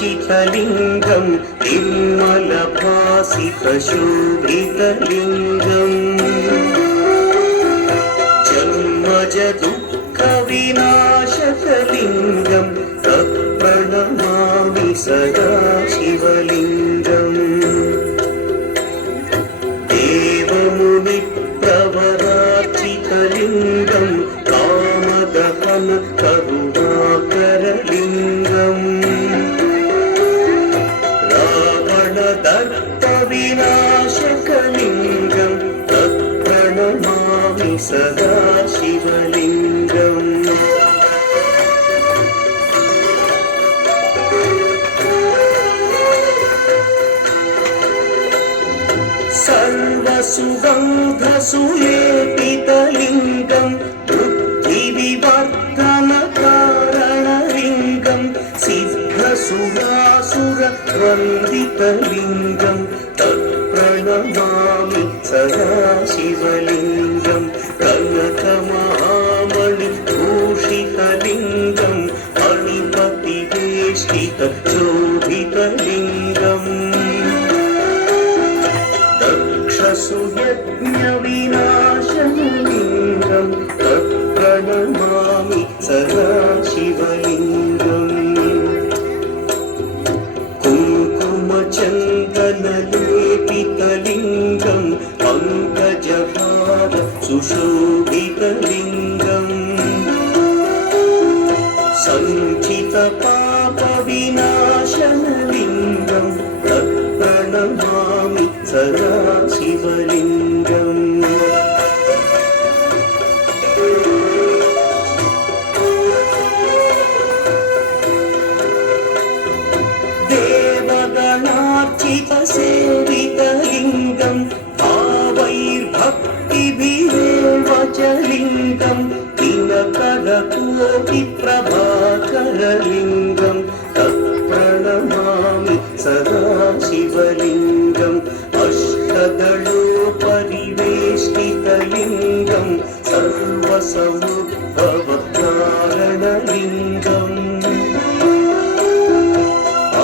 अर्चितलिङ्गं निर्मलभासितशोभितलिङ्गम् जन्मज दुःखविनाशकलिङ्गं तत्प्रणमामि सदा शिवलिङ्गम् देवमुनिप्रवरार्चितलिङ्गं कामदहन करुणाकरलिङ्गम् रावणदर्पविनाशकलिङ्गं तत्प्रणमामि सदा शिवलिङ्गम् सर्वसुगन्धसुलेपितलिङ्गं बुद्धिविवर्धनकारणलिङ्गं सिद्धसुरासुरवन्दितलिङ्गं तत्प्रणमामि सदा शिवलिङ्गं कनकमहामणिभूषितलिङ्गं मणिपतिवेष्टितशोभितलिङ्गम् दक्षसुयज्ञविनाशनलिङ्गं तत्प्रणमामि सदा शिवलिङ्गम् कुङ्कुमचन्दनलेपितलिङ्गं पङ्कजहार सुशोभितलिङ्गम् सञ्चितपापविनाशनलिङ्गं तत्प्रणमामि सदा शिवलिङ्गम् देवगणार्चितसेवितलिङ्गं भावैर्भक्तिभिरेव च लिङ्गं दिनकरकोटिप्रभाकरलिङ्गं तत्प्रणमामि सदा शिवलिङ्गम् अष्टदलोपरिवेष्टितलिङ्गं सर्वसमुद्भवकारणलिङ्गम्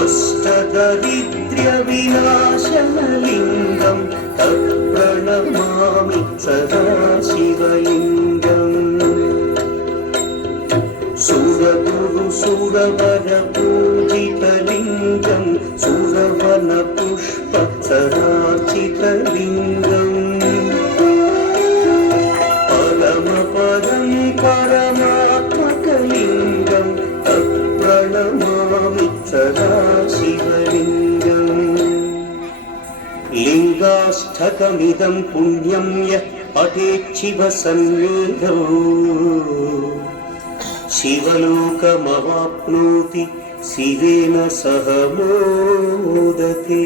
अष्टदरिद्र्यविनाशनलिङ्गं तत्प्रणमामि सदा शिवलिङ्गम् सुरगुरुसुरवरपूजितलिङ्गं सुरवनपुष्पसरार्चितलिङ्गम् परमपदं परमात्मकलिङ्गं तत्प्रणमामि सदा शिवलिङ्गम् लिङ्गाष्टकमिदं पुण्यं यः पठेच्छिवसन्निधौ शिवलोकमवाप्नोति शिवेन सह मोदते।